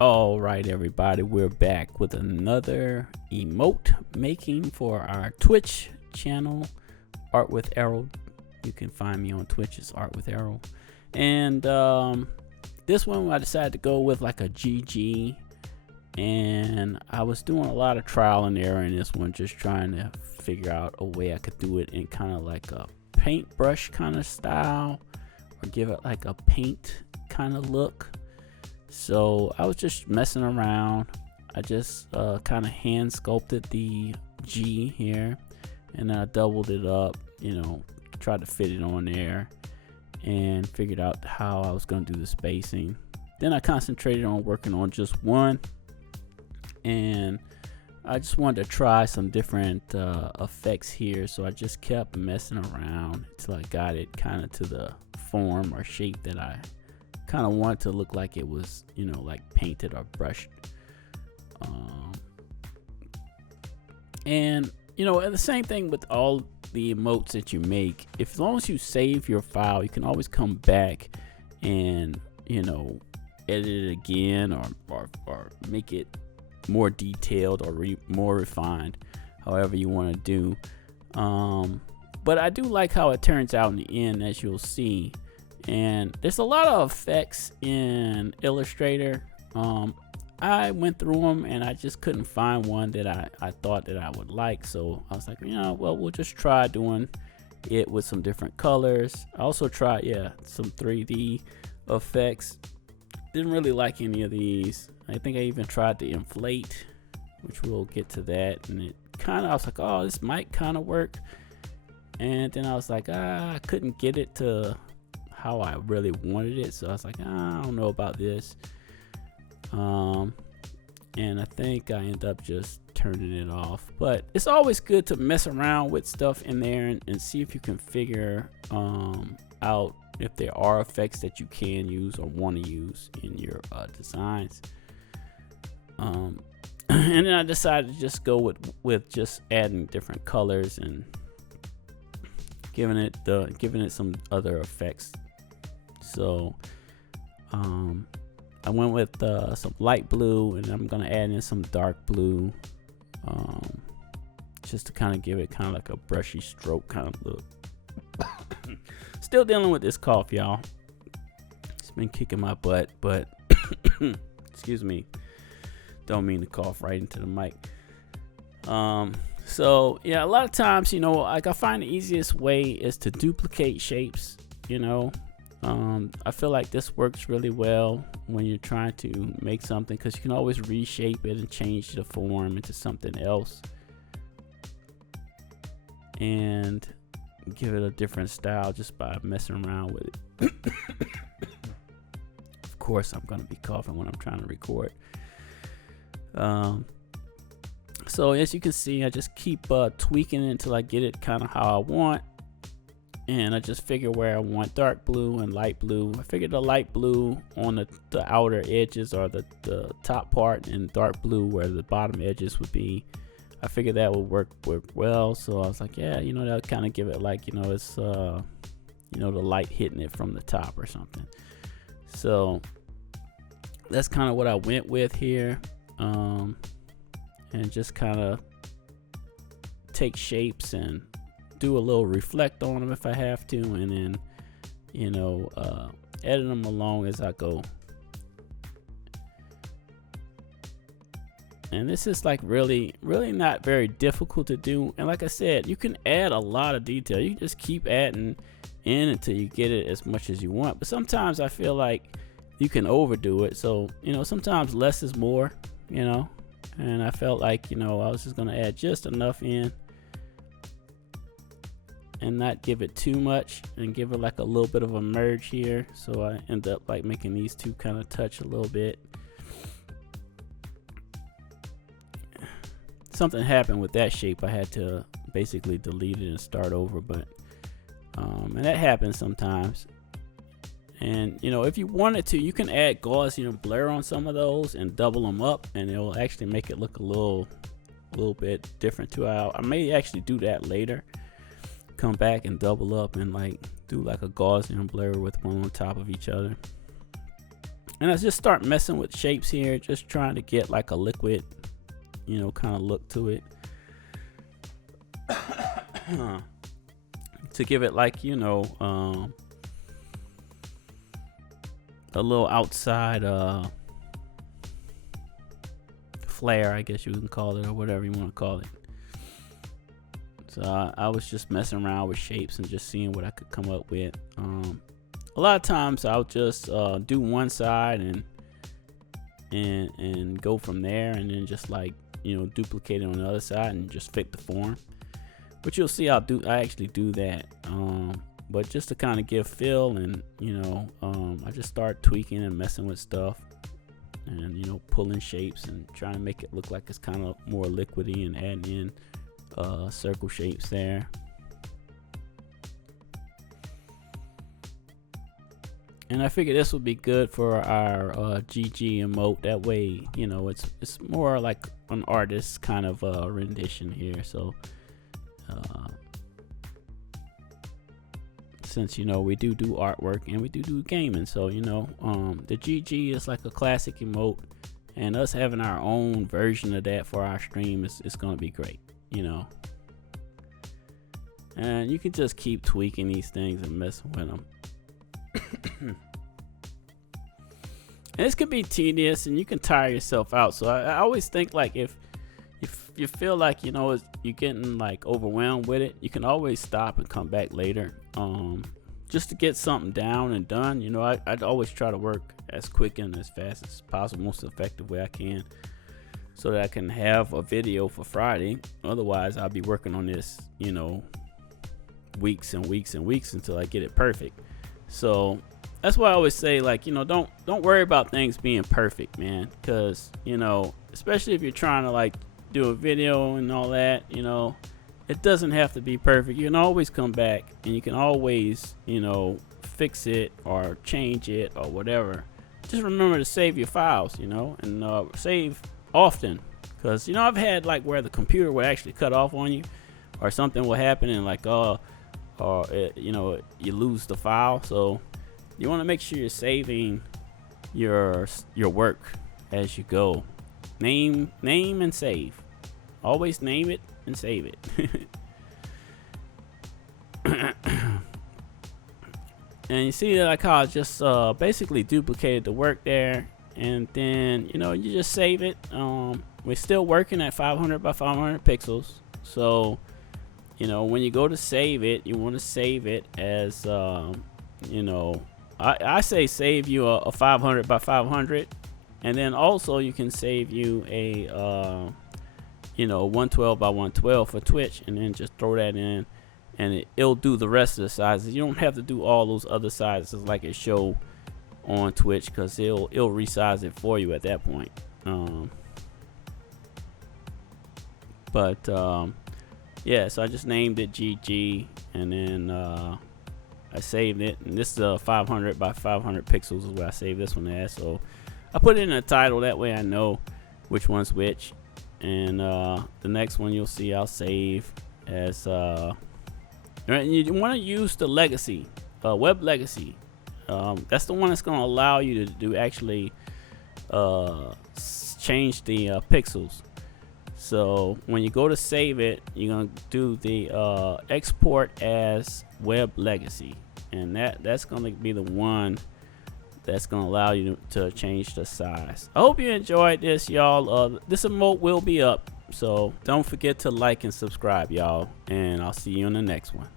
All right, everybody, we're back with another emote making for our Twitch channel, Art with Errol. You can find me on Twitch as Art with Errol. And this one I decided to go with like a GG, and I was doing a lot of trial and error in this one, just trying to figure out a way I could do it in kind of like a paintbrush kind of style, or give it like a paint kind of look. So I was just messing around. I just kind of hand sculpted the G here, and then I doubled it up, tried to fit it on there, and figured out how I was going to do the spacing. Then I concentrated on working on just one, and I just wanted to try some different effects here. So I just kept messing around until I got it kind of to the form or shape that I kind of want to look like it was, like painted or brushed. And the same thing with all the emotes that you make. If as long as you save your file, you can always come back and edit it again, or make it more detailed or more refined, however you want to do. But I do like how it turns out in the end, as you'll see. And there's a lot of effects in Illustrator. I went through them and I just couldn't find one that I thought that I would like. So I was like, well, we'll just try doing it with some different colors. I also tried, some 3D effects. Didn't really like any of these. I think I even tried to inflate, which we'll get to that. And I was like, oh, this might kind of work. And then I was like, I couldn't get it to how I really wanted it. So I was like, I don't know about this. And I think I end up just turning it off. But it's always good to mess around with stuff in there and see if you can figure out if there are effects that you can use or want to use in your designs. And then I decided to just go with just adding different colors and giving it some other effects. So I went with some light blue, and I'm gonna add in some dark blue, just to kind of give it kind of like a brushy stroke kind of look. Still dealing with this cough, y'all. It's been kicking my butt, but excuse me, don't mean to cough right into the mic. So yeah, a lot of times, like I find the easiest way is to duplicate shapes. I feel like this works really well when you're trying to make something, because you can always reshape it and change the form into something else and give it a different style just by messing around with it. Of course, I'm gonna be coughing when I'm trying to record. So as you can see, I just keep tweaking it until I get it kind of how I want. And I just figure where I want dark blue and light blue. I figured the light blue on the outer edges, or the top part, and dark blue where the bottom edges would be. I figured that would work well. So I was like, that'll kind of give it like, it's, the light hitting it from the top or something. So that's kind of what I went with here. And just kind of take shapes and do a little reflect on them if I have to, and then edit them along as I go. And this is like really not very difficult to do. And like I said, you can add a lot of detail. You can just keep adding in until you get it as much as you want. But sometimes I feel like you can overdo it. So sometimes less is more. And I felt like I was just gonna add just enough in and not give it too much, and give it like a little bit of a merge here. So I end up like making these two kind of touch a little bit. Something happened with that shape. I had to basically delete it and start over, but and that happens sometimes. And if you wanted to, you can add Gaussian blur on some of those and double them up, and it will actually make it look a little bit different too. I may actually do that later. Come back and double up and like do like a Gaussian blur with one on top of each other. And I just start messing with shapes here, just trying to get like a liquid, you know, kind of look to it. To give it like, you know, a little outside flare, I guess you can call it, or whatever you want to call it. So I was just messing around with shapes and just seeing what I could come up with. A lot of times I'll just do one side and go from there, and then just like, you know, duplicate it on the other side and just fit the form. But you'll see I actually do that. But just to kind of give feel, and you know, I just start tweaking and messing with stuff, and you know, pulling shapes and trying to make it look like it's kind of more liquidy, and adding in circle shapes there. And I figured this would be good for our GG emote. That way, you know, it's more like an artist kind of rendition here. So since, you know, we do artwork and we do gaming, so you know, the GG is like a classic emote, and us having our own version of that for our stream is going to be great, you know. And you can just keep tweaking these things and messing with them. And this could be tedious, and you can tire yourself out. So I always think, like, if you feel like, you know, you're getting like overwhelmed with it, you can always stop and come back later, just to get something down and done. You know, I'd always try to work as quick and as fast as possible, most effective way I can, so that I can have a video for Friday. Otherwise, I'll be working on this, you know, weeks and weeks and weeks until I get it perfect. So that's why I always say, like, you know, don't worry about things being perfect, man, because, you know, especially if you're trying to like do a video and all that, you know, it doesn't have to be perfect. You can always come back, and you can always, you know, fix it or change it or whatever. Just remember to save your files, you know, and save often, because, you know, I've had like where the computer will actually cut off on you, or something will happen, and like you know, you lose the file. So you want to make sure you're saving your work as you go. Name and save. Always name it and save it. And you see that, like, how I just basically duplicated the work there, and then, you know, you just save it. We're still working at 500 by 500 pixels, so, you know, when you go to save it, you want to save it as, you know, I say save you a 500 by 500, and then also you can save you a, you know, 112 by 112 for Twitch, and then just throw that in, and it'll do the rest of the sizes. You don't have to do all those other sizes like it show on Twitch, because it'll resize it for you at that point. Yeah, so I just named it GG, and then I saved it, and this is 500 by 500 pixels is what I saved this one as. So I put it in a title, that way I know which one's which. And the next one you'll see I'll save as you want to use the legacy, web legacy. That's the one that's going to allow you to do actually change the pixels. So when you go to save it, you're going to do the export as web legacy, and that's going to be the one that's going to allow you to change the size. I hope you enjoyed this, y'all. This emote will be up, so don't forget to like and subscribe, y'all, and I'll see you in the next one.